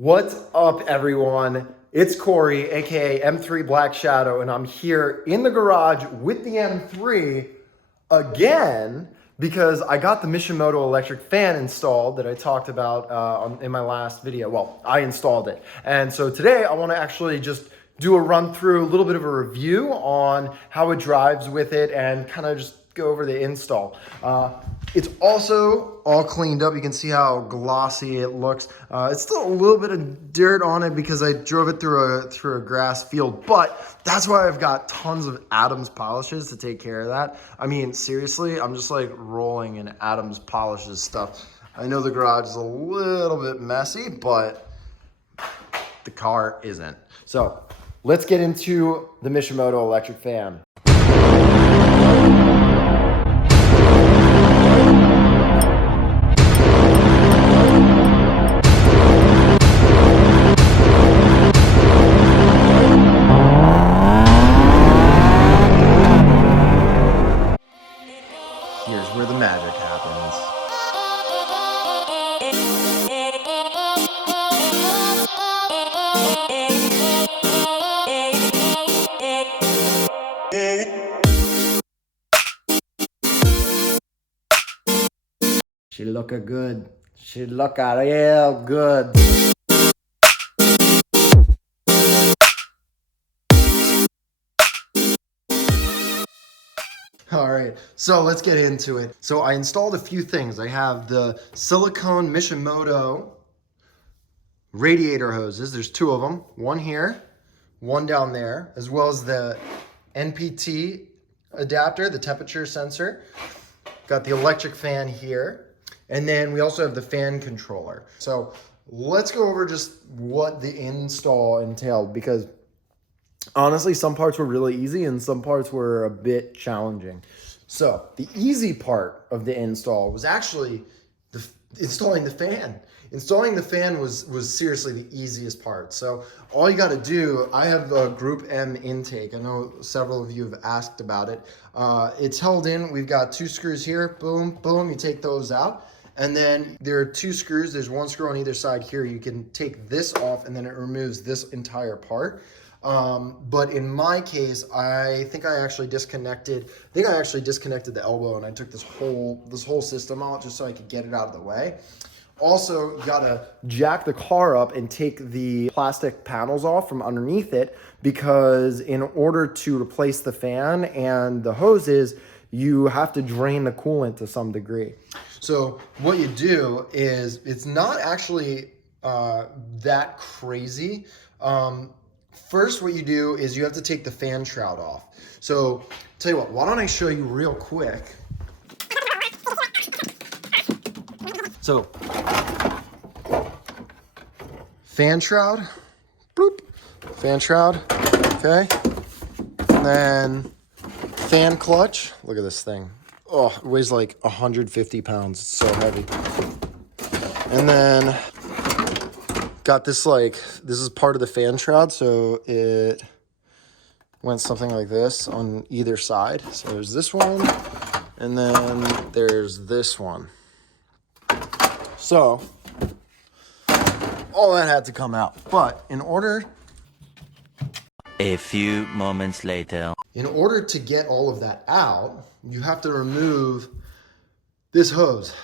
What's up, everyone? It's Corey, aka M3 Black Shadow, and I'm here in the garage with the M3 again because I got the Mishimoto electric fan installed that I talked about in my last video. Well, I installed it. And so today I want to actually just do a run through, a little bit of a review on how it drives with it and kind of just go over the install. It's also all cleaned up. You can see how glossy it looks. It's still a little bit of dirt on it because I drove it through a grass field, but that's why I've got tons of Adams polishes to take care of that. I mean, seriously, I'm just like rolling in Adams polishes stuff. I know the garage is a little bit messy, but the car isn't. So let's get into the Mishimoto electric fan. Here's where the magic happens. She look good. She look real good. All right, so let's get into it. So I installed a few things. I have the silicone Mishimoto radiator hoses. There's two of them, one here, one down there, as well as the NPT adapter, the temperature sensor. Got the electric fan here. And then we also have the fan controller. So let's go over just what the install entailed, because honestly, some parts were really easy and some parts were a bit challenging. So the easy part of the install was actually installing the fan. Installing the fan was seriously the easiest part. So all you got to do, I have a Group M intake. I know several of you have asked about it. It's held in. We've got two screws here. Boom, boom. You take those out. And then there are two screws. There's one screw on either side here. You can take this off and then it removes this entire part. But in my case, I think I actually disconnected the elbow, and I took this whole system out just so I could get it out of the way. Also, you gotta jack the car up and take the plastic panels off from underneath it, because in order to replace the fan and the hoses, you have to drain the coolant to some degree. So what you do is, it's not actually that crazy. First, what you do is you have to take the fan shroud off. So tell you what, why don't I show you real quick? So fan shroud, boop, fan shroud, okay. And then fan clutch. Look at this thing. Oh, it weighs like 150 pounds. It's so heavy. And then got this, this is part of the fan shroud, so it went something like this on either side. So there's this one, and then there's this one. So all that had to come out. But a few moments later, in order to get all of that out, you have to remove this hose,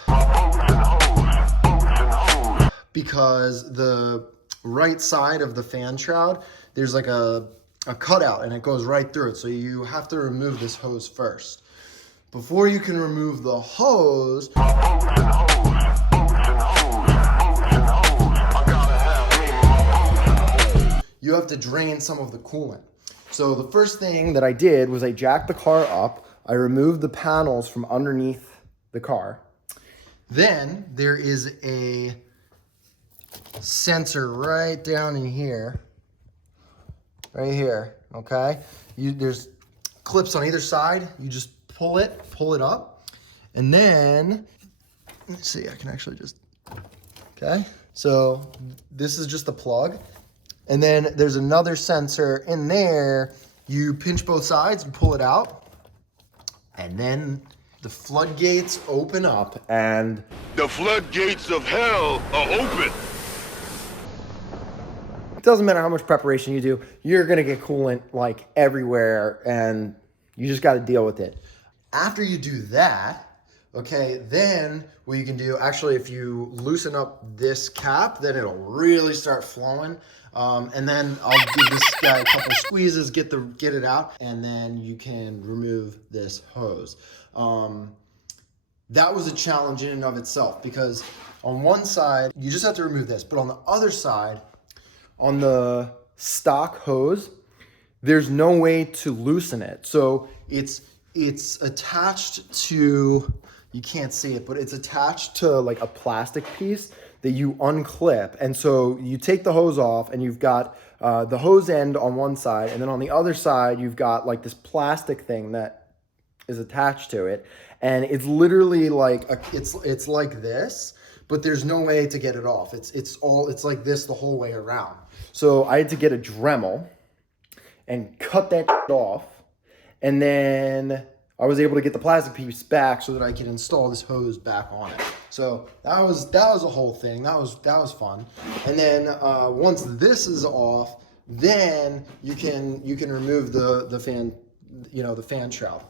because the right side of the fan shroud, there's like a cutout and it goes right through it. So you have to remove this hose first. Before you can remove the hose, you have to drain some of the coolant. So the first thing that I did was I jacked the car up. I removed the panels from underneath the car. Then there is a sensor right down in here, right here, okay? There's clips on either side. You just pull it up, and then, let me see, I can actually just, okay? So this is just the plug. And then there's another sensor in there. You pinch both sides and pull it out. And then the floodgates open up and... The floodgates of hell are open. doesn't matter how much preparation you do, you're going to get coolant like everywhere, and you just got to deal with it. After you do that, okay, then what you can do, actually, if you loosen up this cap, then it'll really start flowing. And then I'll give this guy a couple squeezes, get it out, and then you can remove this hose. That was a challenge in and of itself, because on one side, you just have to remove this, but on the other side, on the stock hose, there's no way to loosen it. So it's attached to, you can't see it, but it's attached to like a plastic piece that you unclip. And so you take the hose off, and you've got the hose end on one side, and then on the other side, you've got like this plastic thing that is attached to it. And it's literally like, it's like this, but there's no way to get it off. It's like this the whole way around. So I had to get a Dremel and cut that off, and then I was able to get the plastic piece back so that I could install this hose back on it. So that was a whole thing. That was fun. And then once this is off, then you can remove the fan, the fan shroud.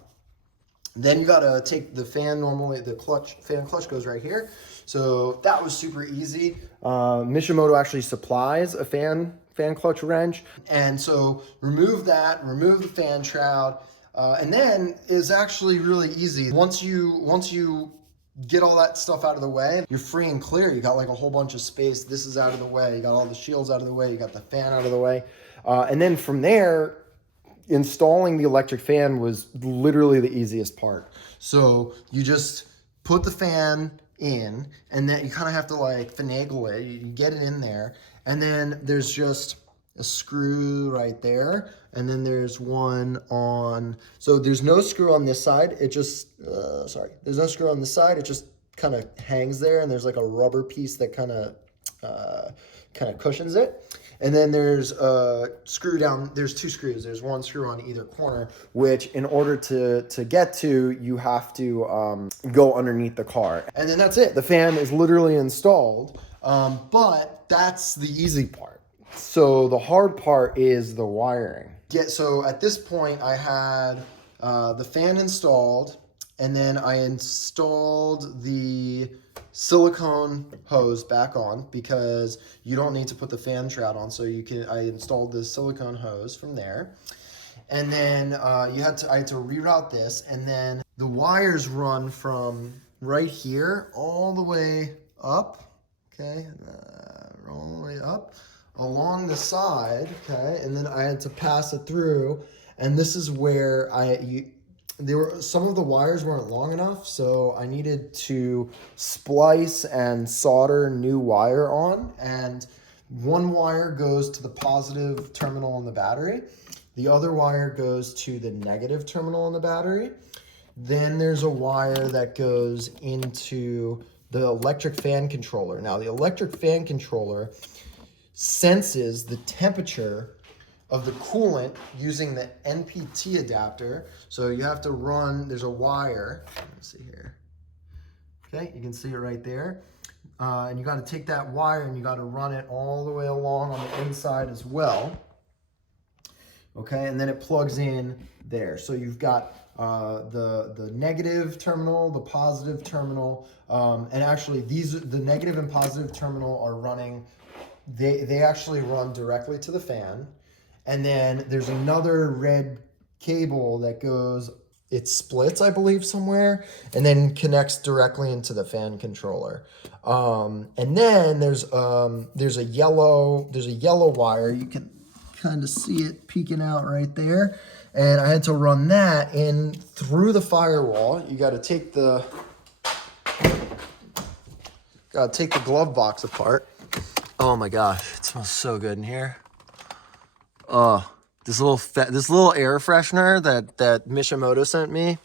Then you gotta take the fan. Normally the fan clutch goes right here. So that was super easy. Mishimoto actually supplies a fan clutch wrench. And so remove the fan shroud. And then is actually really easy. Once you get all that stuff out of the way, you're free and clear. You got like a whole bunch of space. This is out of the way. You got all the shields out of the way. You got the fan out of the way. And then from there, installing the electric fan was literally the easiest part. So you just put the fan in, and then you kind of have to like finagle it. You get it in there, and then there's just a screw right there, and then there's one on, so there's no screw on this side. It just, there's no screw on this side. It just kind of hangs there, and there's like a rubber piece that kind of cushions it. And then there's a screw down, there's two screws. There's one screw on either corner, which in order to get to, you have to go underneath the car. And then that's it. The fan is literally installed, but that's the easy part. So the hard part is the wiring. So at this point, I had the fan installed, and then I installed the silicone hose back on, because you don't need to put the fan shroud on. So I installed the silicone hose from there. And then I had to reroute this, and then the wires run from right here all the way up, okay, all the way up along the side, okay, and then I had to pass it through, and this is where some of the wires weren't long enough, so I needed to splice and solder new wire on, and one wire goes to the positive terminal on the battery, the other wire goes to the negative terminal on the battery, then there's a wire that goes into the electric fan controller. Now the electric fan controller senses the temperature of the coolant using the NPT adapter. So you have to run, there's a wire, let's see here. Okay, you can see it right there. And you got to take that wire and you got to run it all the way along on the inside as well. Okay, and then it plugs in there. So you've got the negative terminal, the positive terminal, and actually the negative and positive terminal are running, they actually run directly to the fan. And then there's another red cable that goes, it splits, I believe, somewhere, and then connects directly into the fan controller. And then there's a yellow wire. You can kind of see it peeking out right there. And I had to run that in through the firewall. You got to take the glove box apart. Oh my gosh, it smells so good in here. Oh, this little air freshener that Mishimoto sent me.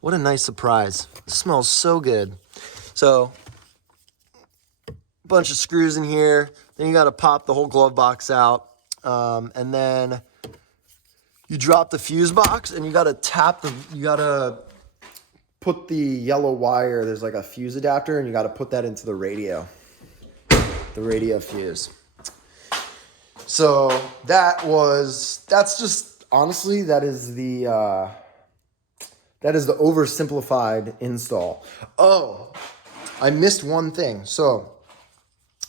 What a nice surprise. It smells so good. So, bunch of screws in here. Then you got to pop the whole glove box out. And then you drop the fuse box, and you got to put the yellow wire. There's like a fuse adapter, and you got to put that into the radio fuse. So that's just, honestly, that is the oversimplified install. Oh, I missed one thing. So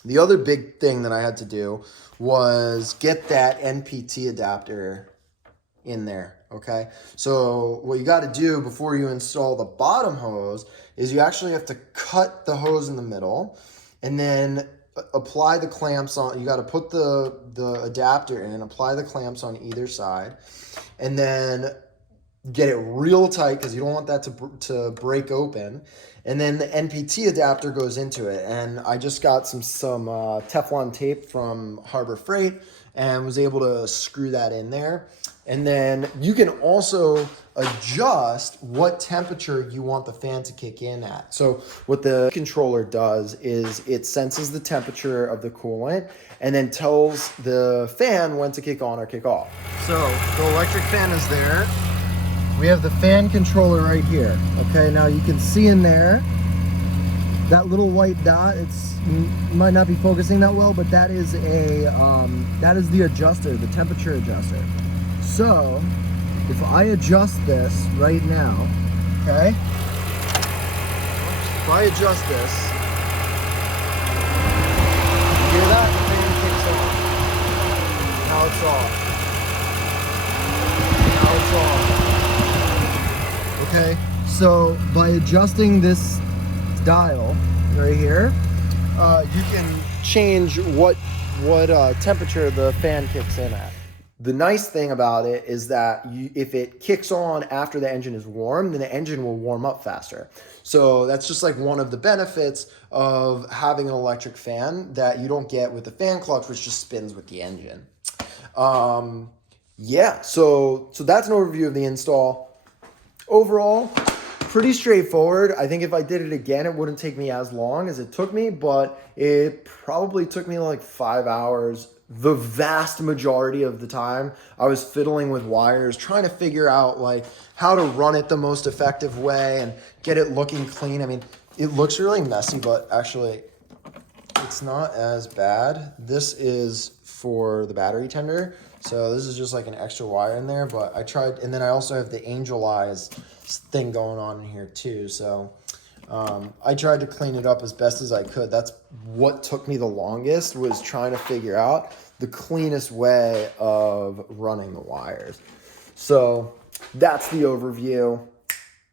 the other big thing that I had to do was get that NPT adapter in there, okay? So what you got to do before you install the bottom hose is you actually have to cut the hose in the middle and then apply the clamps on. You got to put the adapter in, apply the clamps on either side, and then get it real tight because you don't want that to break open. And then the NPT adapter goes into it. And I just got some Teflon tape from Harbor Freight and was able to screw that in there. And then you can also adjust what temperature you want the fan to kick in at. So what the controller does is it senses the temperature of the coolant and then tells the fan when to kick on or kick off. So the electric fan is there. We have the fan controller right here. Okay, now you can see in there that little white dot. Might not be focusing that well, but that is the adjuster, the temperature adjuster. So if I adjust this right now, okay, if I adjust this, you hear that? The fan kicks on. Now it's off. Now it's off. Okay, so by adjusting this dial right here, you can change what temperature the fan kicks in at. The nice thing about it is that if it kicks on after the engine is warm, then the engine will warm up faster. So that's just like one of the benefits of having an electric fan that you don't get with the fan clutch, which just spins with the engine. Yeah, so that's an overview of the install. Overall, pretty straightforward. I think if I did it again, it wouldn't take me as long as it took me, but it probably took me like 5 hours. The vast majority of the time, I was fiddling with wires, trying to figure out like how to run it the most effective way and get it looking clean. I mean, it looks really messy, but actually it's not as bad. This is for the battery tender. So this is just like an extra wire in there, but I tried, and then I also have the angel eyes thing going on in here too. So I tried to clean it up as best as I could. That's what took me the longest, was trying to figure out the cleanest way of running the wires. So that's the overview.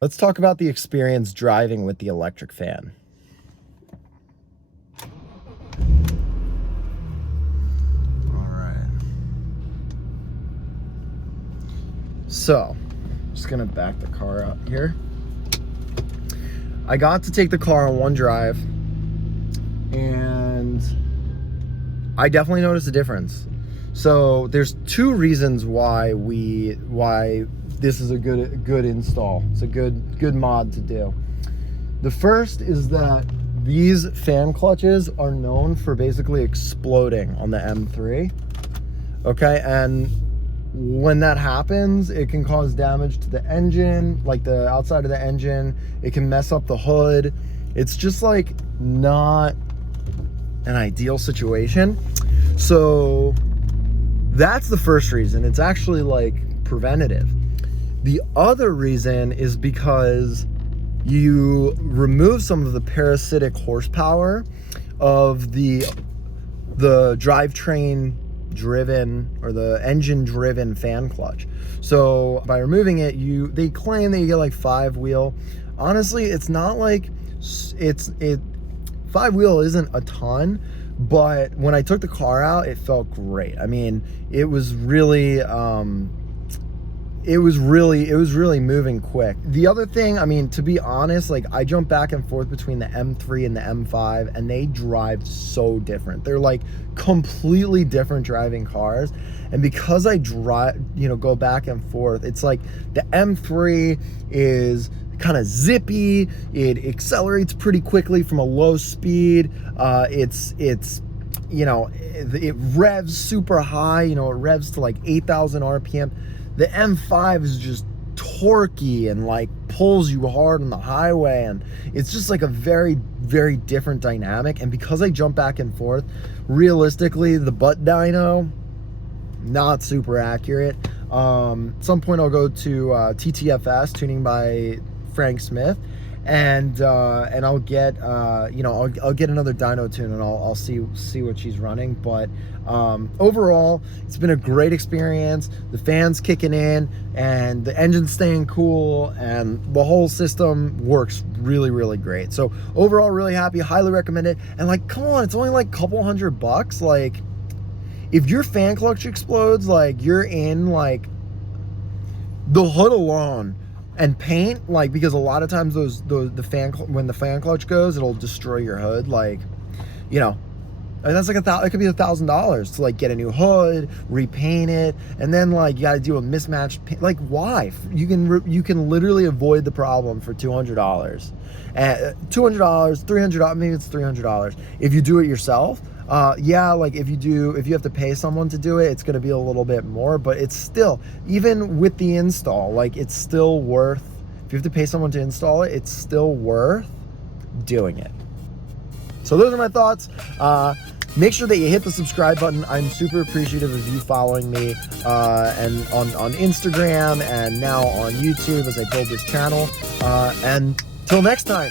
Let's talk about the experience driving with the electric fan. So, just gonna back the car up here. I got to take the car on one drive, and I definitely noticed a difference. So there's two reasons why this is a good install. It's a good mod to do. The first is that these fan clutches are known for basically exploding on the M3. Okay, and when that happens, it can cause damage to the engine, like the outside of the engine. It can mess up the hood. It's just like not an ideal situation. So that's the first reason. It's actually like preventative. The other reason is because you remove some of the parasitic horsepower of the drivetrain driven or the engine driven fan clutch. So by removing it, they claim that you get like 5-wheel. Honestly, it's not like 5-wheel isn't a ton, but when I took the car out, it felt great. I mean, it was really moving quick. The other thing, I mean, to be honest, like I jump back and forth between the M3 and the M5, and they drive so different. They're like completely different driving cars. And because I go back and forth, it's like the M3 is kind of zippy. It accelerates pretty quickly from a low speed. It revs super high. It revs to like 8,000 RPM. The M5 is just torquey and like pulls you hard on the highway, and it's just like a very, very different dynamic. And because I jump back and forth, realistically, the butt dyno not super accurate. Some point I'll go to TTFS, tuning by Frank Smith, and I'll get I'll get another dyno tune, and I'll see what she's running. But overall, it's been a great experience. The fans kicking in, and the engine staying cool, and the whole system works really, really great. So overall, really happy. Highly recommend it. And like, come on, it's only like a couple $100. Like, if your fan clutch explodes, like, you're in like the hood alone and paint, like, because a lot of times when the fan clutch goes, it'll destroy your hood. Like, you know, and that's like it could be $1,000 to like get a new hood, repaint it, and then like you got to deal with mismatched paint. Like, why? You can literally avoid the problem for $200, $200, $300. Maybe it's $300 if you do it yourself. Yeah, like if you have to pay someone to do it, it's going to be a little bit more, but it's still, even with the install, like, it's still worth, if you have to pay someone to install it, it's still worth doing it. So those are my thoughts. Make sure that you hit the subscribe button. I'm super appreciative of you following me and on Instagram and now on YouTube as I build this channel. And till next time.